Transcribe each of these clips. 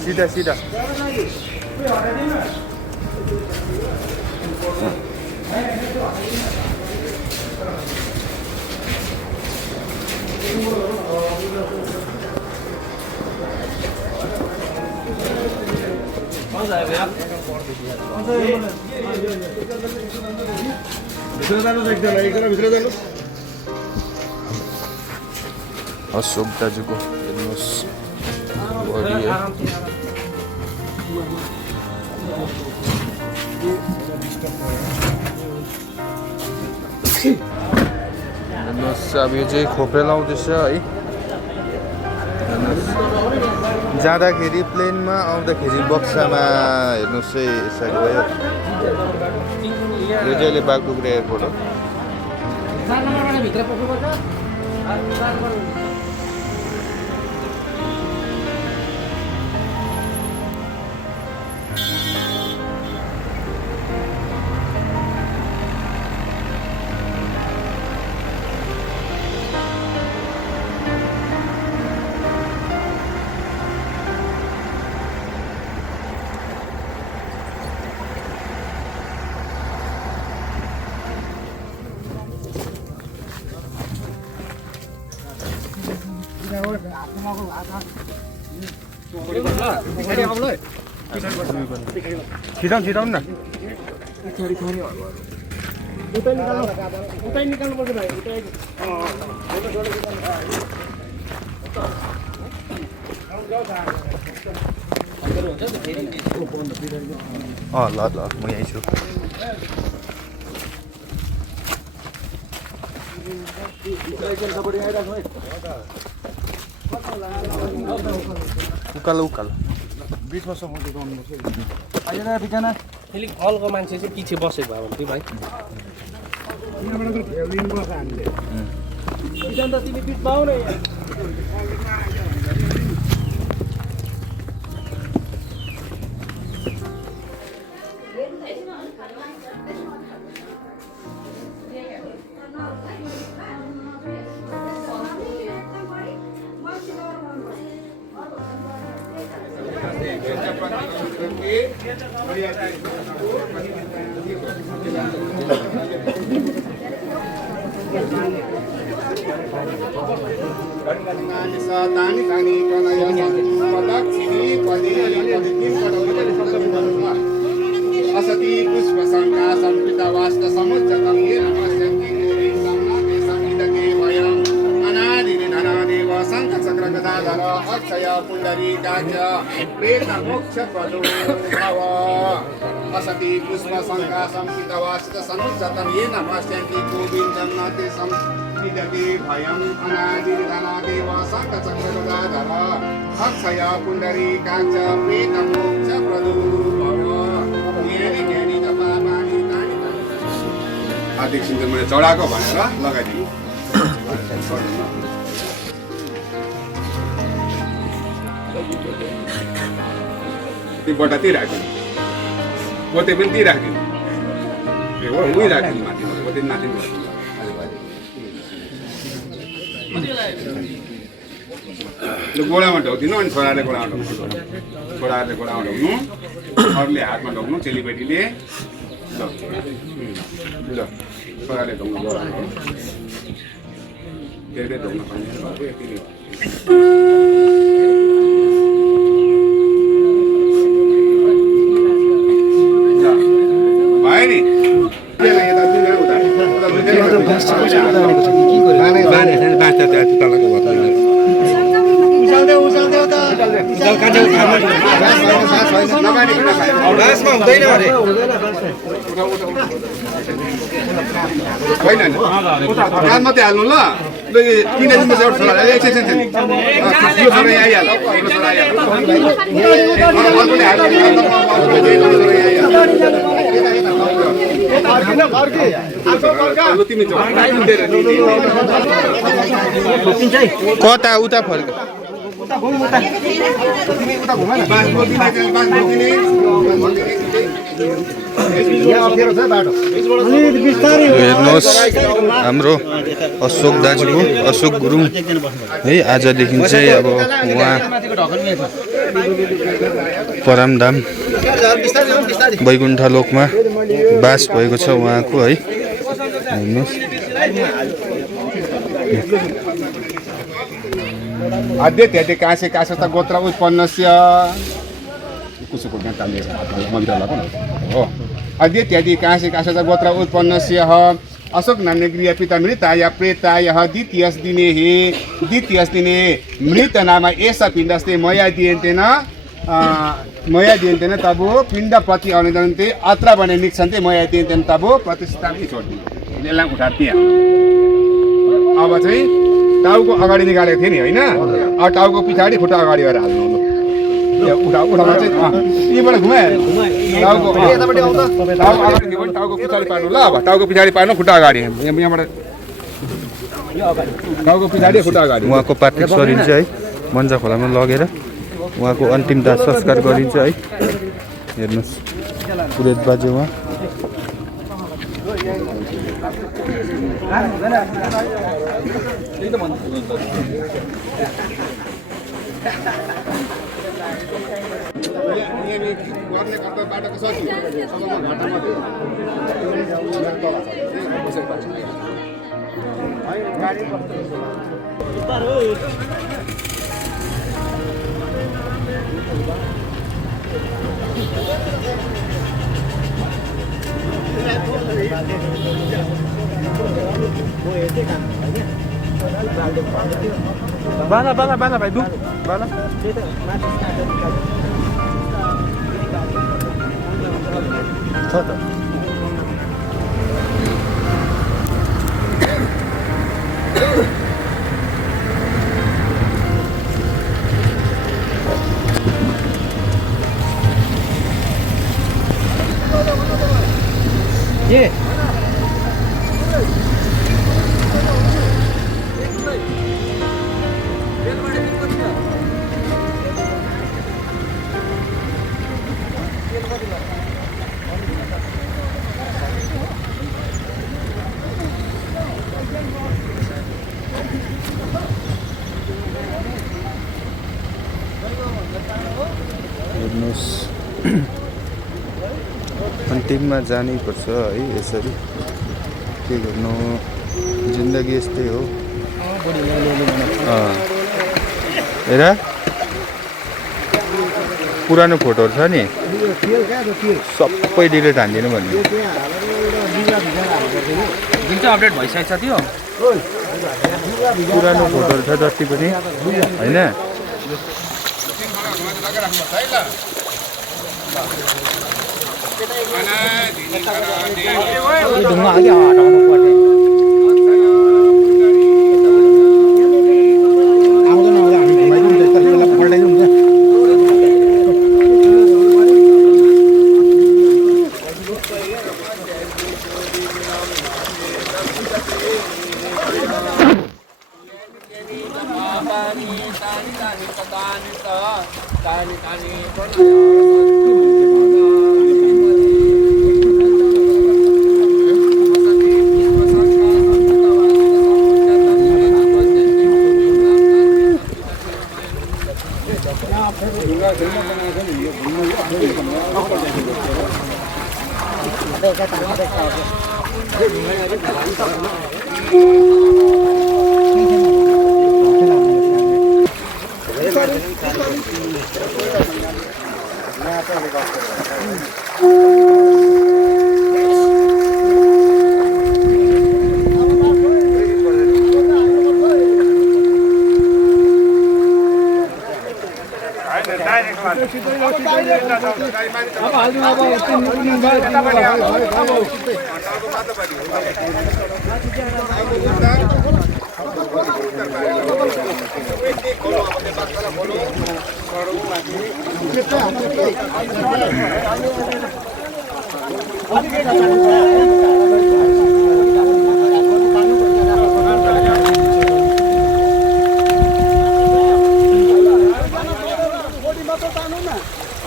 सीधा सीधा अशोक दाजुको हेर्नुहोस् बडी हेर्नुहोस् अब यो चाहिँ खोप्रे लाउँदैछ है जाँदाखेरि प्लेनमा आउँदाखेरि बक्सामा हेर्नुहोस् है यसरी भयो यो चाहिँ बागडोग्रा एयरपोर्ट हो छिटाउनु न ल ल म यहीँ छु उकालो उकालो बिचमा समुद्र अलिक अल्को मान्छे चाहिँ पछि बसेको भयो भने भाइ तिमी बिचमा आऊ न असती पुष्प शंका संकृत वास्त समुच्चतम ये नमस्यन्ति संनाते संगीतके वयं अनादिनि धनादेव शंख चक्र गदाधर अक्षय पुंडरीकाक्ष प्रेत मोक्ष पदो भव असती पुष्प शंका संकृत वास्त समुच्चतम ये नमस्यन्ति गोविन्दं नाते संगीतके वयं अनादिनि धनादेव शंख चक्र गदाधर अक्षय पुंडरीकाक्ष प्रेत मोक्ष पदो आर्थिक सिन्धु मैले चढाएको भनेर लगाइदिनु ती बट्टा ती राखिदिनु पोते पनि ती राखिदिनु उही राखिदिनु माथि पोते माथि गोडामा ढोकिदिनु अनि छोराले गोडामा ढोक्नु छोराले गोडामा ढोक्नु अरूले हातमा ढोक्नु चेलीबेटीले ल छोराले ढोक्नु गोडामा धेरै ढोक्नु पर्ने भयो नि रात मात्रै हाल्नु ल किन कता उता फर्क हेर्नुहोस् हाम्रो अशोक दाजुको अशोक गुरुङ है आजदेखि चाहिँ अब उहाँ परमधाम वैकुण्ठ लोकमा बास भएको छ उहाँको है हेर्नुहोस् अद्य कासे काशत गोत्र उत्पन्नस्य कुसुको ताले मन्त्रला हो अद्य त्यादि कासे काशत गोत्र उत्पन्नस्य अशोक नाम्ने गृह पिता मृताय प्रेताय द्वितीयस दिने मृत नाम एष पिण्डस्ते मया दिएन्तेन तब पिण्ड प्रति अनुदन्ते अत्र बने निक्षन्ते मया दिएन्तेन तब प्रतिष्ठा छोड्दिनु यसलाई उठार्थे अब चाहिँ टाउको अगाडि निकालेको थियो नि होइन अब टाउको पछाडि खुट्टा अगाडि गरेर हाल्नु उठाउमा चाहिँ यहीँबाट घुमाइहाल्नु टाउको अगाडि थियो भने टाउको पछाडि पार्नु ल अब टाउको पछाडि पार्नु खुट्टा अगाडि यहाँबाट टाउको पछाडि खुट्टा अगाडि उहाँको पार्थिव शरीर चाहिँ मन्जा खोलामा लगेर उहाँको अन्तिम दाह संस्कार गरिन्छ है हेर्नुहोस् पुरेत बाजे उहाँ Bala भाइ दु bala छ त ये अन्तिममा जानै पर्छ है यसरी के गर्नु जिन्दगी यस्तै हो हेर पुरानो फोटोहरू छ नि सबै डिलिट हानिदिनु भन्ने जुन चाहिँ अपडेट भइसकेको छ त्यो पुरानो फोटोहरू छ जति पनि होइन ढुङ्गा अलि हटाउनु पर्ने आउँदैन हामी घुमाइदिउँ त्यसलाई पल्टाइदिउँ हुन्छ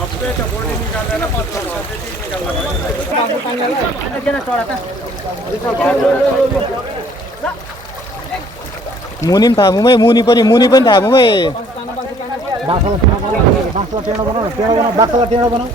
अपडेट बोर्डिङ निकालेर 5 वर्ष मुनि पनि थामुमै मुनि पनि थामुमै बाक्सलाई टेढो बनाऊ बाक्सलाई टेढो बनाऊ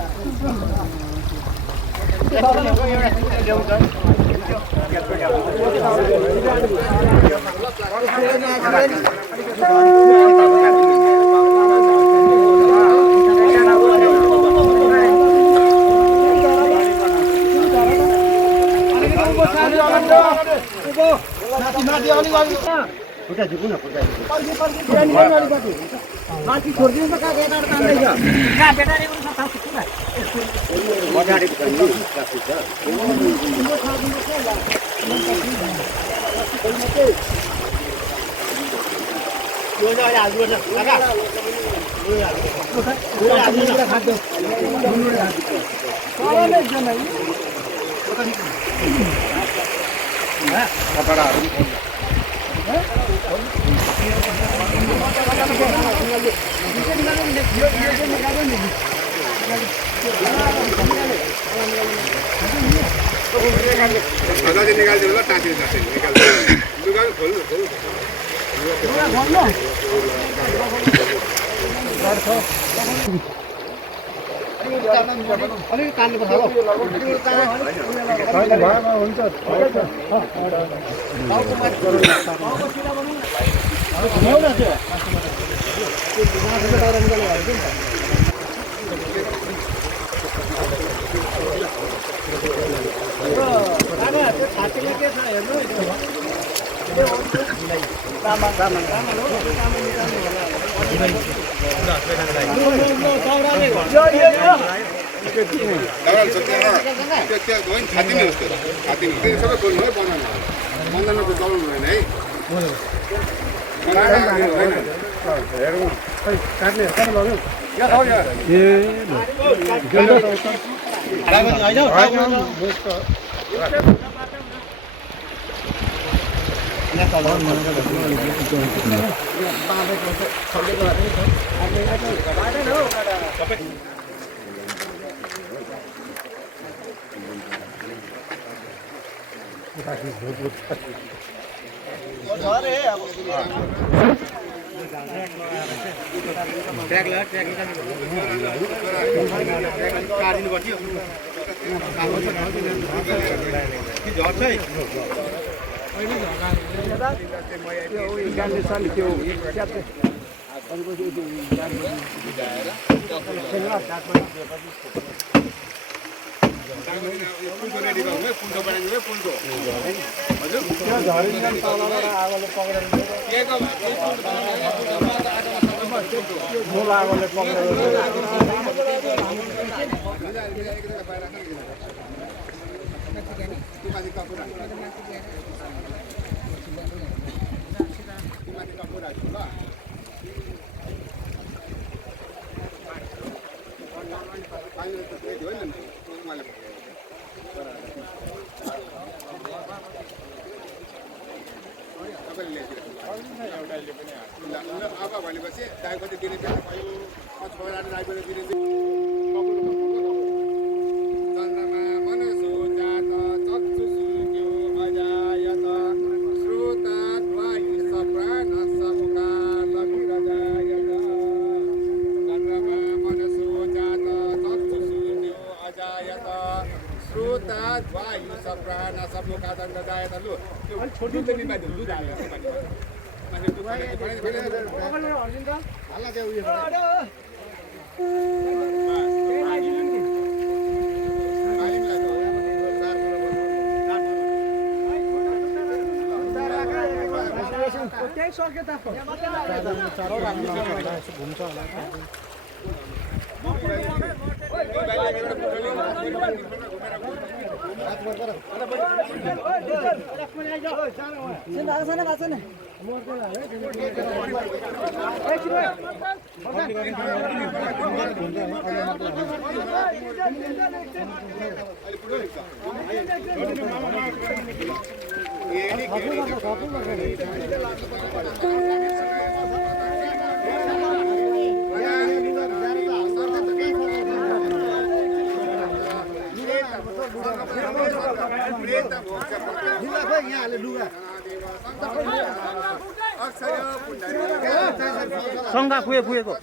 सङ्घा फुएको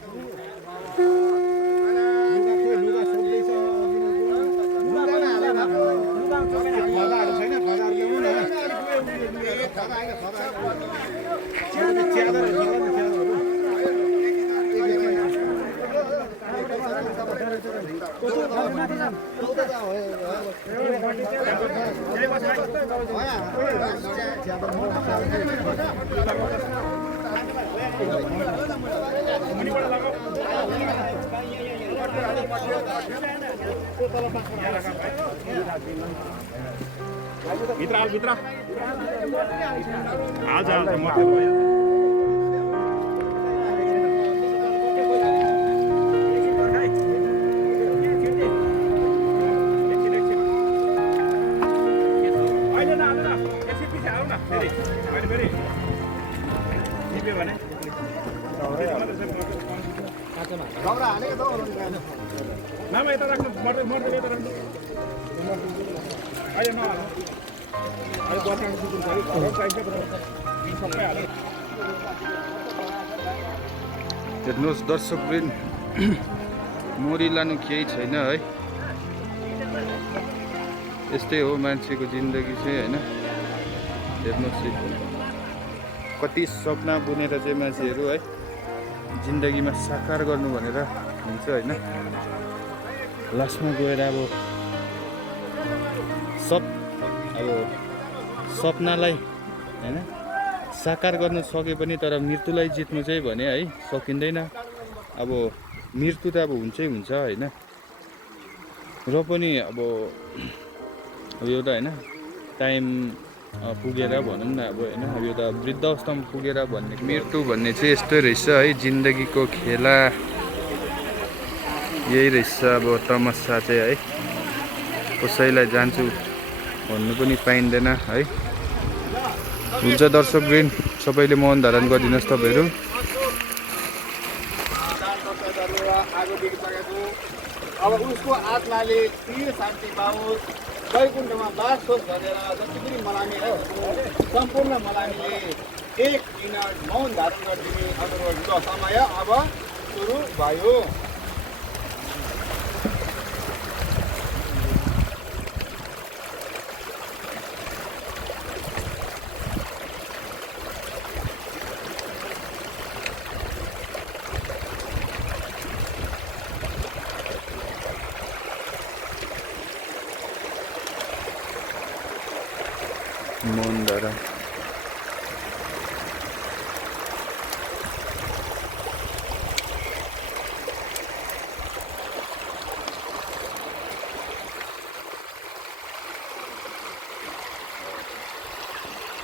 भित्र आज हेर्नुहोस् दर्शकवृन्द मोरी लानु केही छैन है यस्तै हो मान्छेको जिन्दगी चाहिँ हैन हेर्नुहोस् कति सपना बुनेर चाहिँ मान्छेहरू है जिन्दगीमा साकार गर्नु भनेर हुन्छ हैन लास्टमा गएर अब सपनालाई हैन साकार गर्न सके पनि तर मृत्युलाई जित्नु चाहिँ भने है सकिँदैन अब मृत्यु त अब हुन्छै हुन्छ हैन र पनि अब एउटा हैन टाइम पुगेर भनौँ न अब हैन अब यो त वृद्ध अवस्थामा पुगेर भन्ने मृत्यु भन्ने चाहिँ यस्तै रहेछ है जिन्दगीको खेला यही रहेछ अब तमस्सा चाहिँ है कसैलाई जान्छु भन्नु पनि पाइँदैन है हुन्छ दर्शकवृन्द सबैले मौन धारण गरिदिनुहोस् तपाईहरु अब उसको आत्माले चिर शान्ति पाओस् वैकुण्ठमा बास होस् भनेर जति पनि मलामी हो सम्पूर्ण मलामीले 1 मिनट मौन धारण गरिदिने अनुरोधको समय अब सुरु भयो। मौन धारण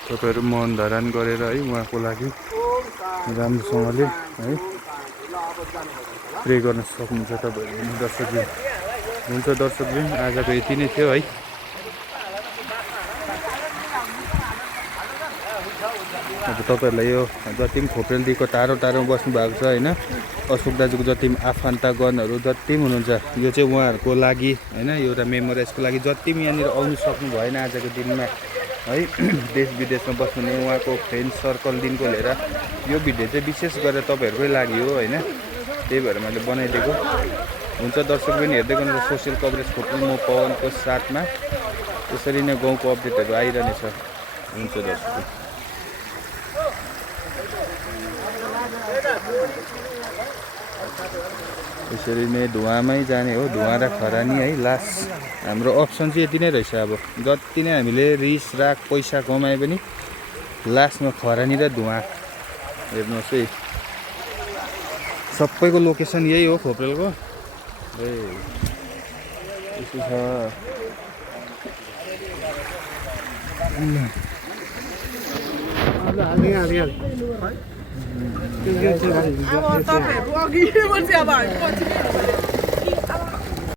तपाईहरु मौन धारण गरेर है उहाँको लागि राम्रोसँगले है प्रे गर्न सक्नुहुन्छ तपाईहरु दर्शकवृन्द हुन्छ दर्शकवृन्द आजको यति नै थियो है अब तपाईहरुलाई यो जति पनि खोप्रेलदेखिको टाढो टाढोमा बस्नु भएको छ हैन अशोक दाजुको जति पनि आफन्तगणहरु जति पनि हुनुहुन्छ यो चाहिँ उहाँहरुको लागि हैन एउटा मेमोराइजको लागि जति पनि यहाँनिर आउनु सक्नु भएन आजको दिनमा है देश विदेशमा बस्नुहुने उहाँको फ्रेन्ड सर्कलदेखिको लिएर यो भिडियो चाहिँ विशेष गरेर तपाईहरुकै लागि हो हैन त्यही भएर मैले बनाइदिएको हुन्छ दर्शक पनि हेर्दै गर्नु सोशल कभरेज खोप्रेल म पवनको साथमा यसरी नै गाउँको अपडेटहरु आइरहनेछ हुन्छ दर्शक यसरी नै धुवामै जाने हो धुवा र खरानी है लास्ट हाम्रो अप्सन चाहिँ यति नै रहेछ अब जति नै हामीले रिस राग पैसा कमाए पनि लास्टमा खरानी र धुवा हेर्नुहोस् है सबैको लोकेसन यही हो खोप्रेलको यसो छ अब तपाईहरु अघि बसी अब हामी पछि